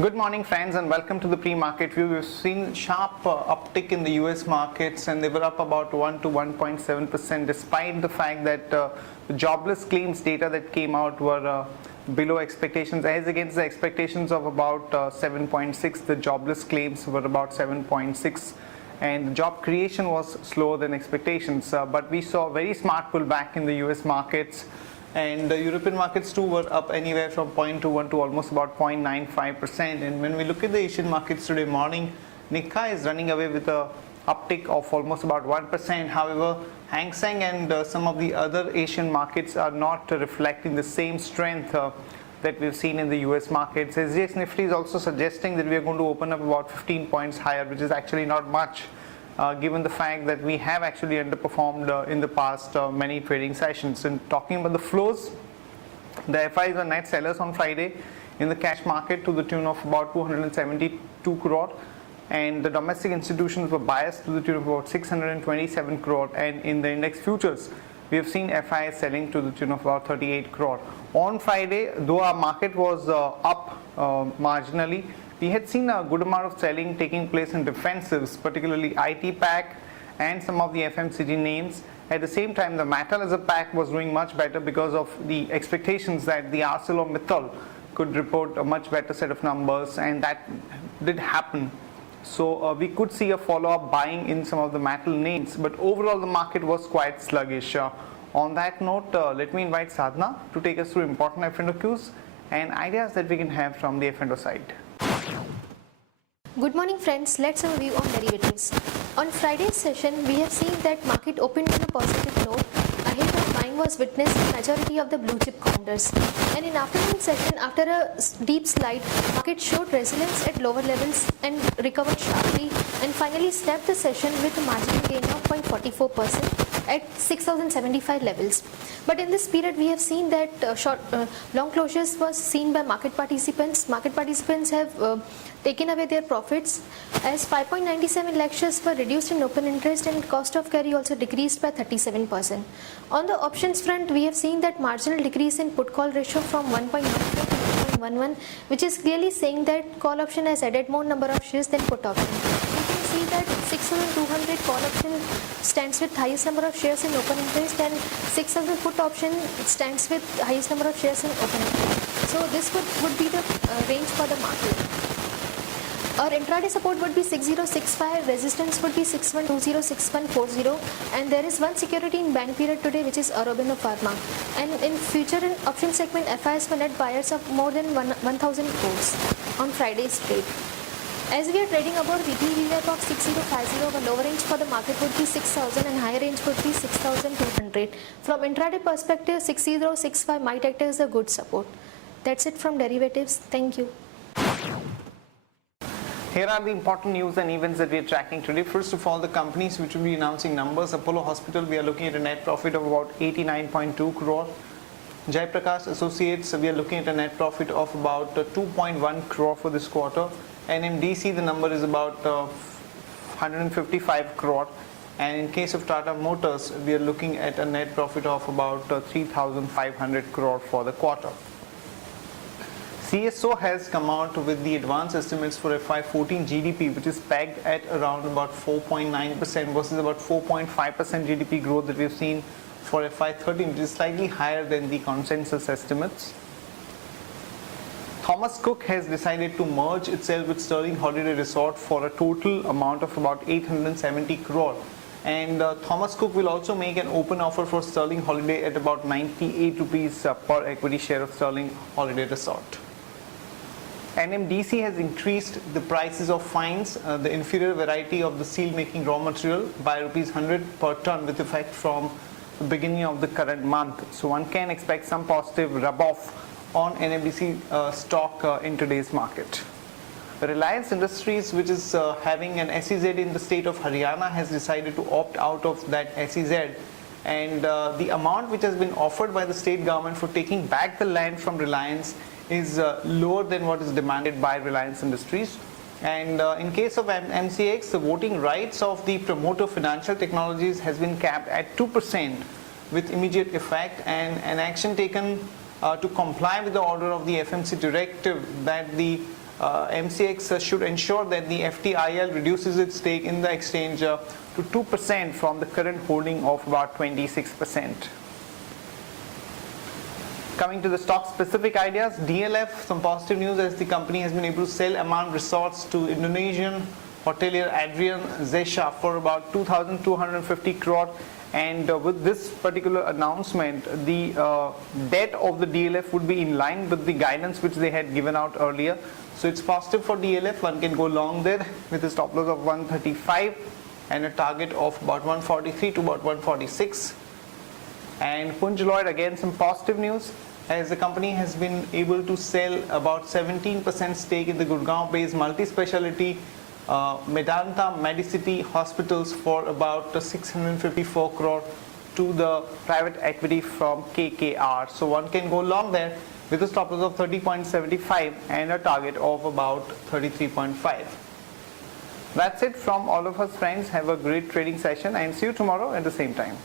Good morning friends and welcome to the pre-market view. We've seen sharp uptick in the US markets and they were up about 1 to 1.7% despite the fact that the jobless claims data that came out were below expectations. As against the expectations of about 7.6, the jobless claims were about 7.6 and job creation was slower than expectations. But we saw a very smart pullback in the US markets. And the European markets too were up anywhere from 0.21 to almost about 0.95%. And when we look at the Asian markets today morning, Nikkei is running away with a uptick of almost about 1%. However, Hang Seng and some of the other Asian markets are not reflecting the same strength that we've seen in the US markets. SGX Nifty is also suggesting that we are going to open up about 15 points higher, which is actually not much. Given the fact that we have actually underperformed in the past many trading sessions. And talking about the flows, the FIs were net sellers on Friday in the cash market to the tune of about 272 crore, and the domestic institutions were biased to the tune of about 627 crore, and in the index futures we have seen FIs selling to the tune of about 38 crore. On Friday, though our market was up marginally, we had seen a good amount of selling taking place in defensives, particularly IT pack and some of the FMCG names. At the same time, the metal as a pack was doing much better because of the expectations that the ArcelorMittal could report a much better set of numbers, and that did happen. So we could see a follow-up buying in some of the metal names, but overall the market was quite sluggish. On that note, let me invite Sadhna to take us through important F&O cues and ideas that we can have from the F&O side. Good morning friends, let's have a view on derivatives. On Friday's session, we have seen that market opened on a positive note. Ahead of buying was witnessed in majority of the blue chip counters. And in afternoon session, after a deep slide, market showed resilience at lower levels and recovered sharply and finally snapped the session with a marginal gain of 0.44% at 6075 levels. But in this period, we have seen that long closures was seen by market participants. Market participants have taken away their profits as 5.97 lakh shares were reduced in open interest and cost of carry also decreased by 37%. On the options front, we have seen that marginal decrease in put call ratio from 1.14 to 1.11, which is clearly saying that call option has added more number of shares than put option. You can see that 6200 call option stands with highest number of shares in open interest and 6000 put option stands with highest number of shares in open interest. So this would be the range for the market. Our intraday support would be 6065, resistance would be 6120, 6140, and there is one security in bank period today, which is Aurobindo Pharma. And in future and option segment, FIs were net buyers of more than 1000 crores on Friday's trade. As we are trading above weekly VWAP of 6050, our lower range for the market would be 6000 and higher range would be 6200. From intraday perspective, 6065 might act as a good support. That's it from derivatives. Thank you. Here are the important news and events that we are tracking today. First of all, the companies which will be announcing numbers. Apollo Hospital, we are looking at a net profit of about 89.2 crore. Jaiprakash Associates, we are looking at a net profit of about 2.1 crore for this quarter. NMDC, the number is about 155 crore. And in case of Tata Motors, we are looking at a net profit of about 3,500 crore for the quarter. CSO has come out with the advanced estimates for FY14 GDP, which is pegged at around about 4.9% versus about 4.5% GDP growth that we've seen for FY13, which is slightly higher than the consensus estimates. Thomas Cook has decided to merge itself with Sterling Holiday Resort for a total amount of about 870 crore. And Thomas Cook will also make an open offer for Sterling Holiday at about 98 rupees per equity share of Sterling Holiday Resort. NMDC has increased the prices of fines, the inferior variety of the seal making raw material, by rupees 100 per ton with effect from the beginning of the current month. So one can expect some positive rub-off on NMDC stock in today's market. Reliance Industries, which is having an SEZ in the state of Haryana, has decided to opt out of that SEZ, and the amount which has been offered by the state government for taking back the land from Reliance is lower than what is demanded by Reliance Industries. And in case of MCX, the voting rights of the promoter Financial Technologies has been capped at 2% with immediate effect, and an action taken to comply with the order of the FMC directive that the MCX should ensure that the FTIL reduces its stake in the exchange to 2% from the current holding of about 26%. Coming to the stock specific ideas, DLF, some positive news as the company has been able to sell Aman Resorts to Indonesian hotelier Adrian Zesha for about 2,250 crore. And with this particular announcement, the debt of the DLF would be in line with the guidance which they had given out earlier. So it's positive for DLF. One can go long there with a stop loss of 135 and a target of about 143 to about 146. And Punj Lloyd, again some positive news as the company has been able to sell about 17% stake in the Gurgaon based multi-speciality Medanta Medicity hospitals for about 654 crore to the private equity from KKR. So one can go long there with a stop loss of 30.75 and a target of about 33.5. That's it from all of us, friends. Have a great trading session and see you tomorrow at the same time.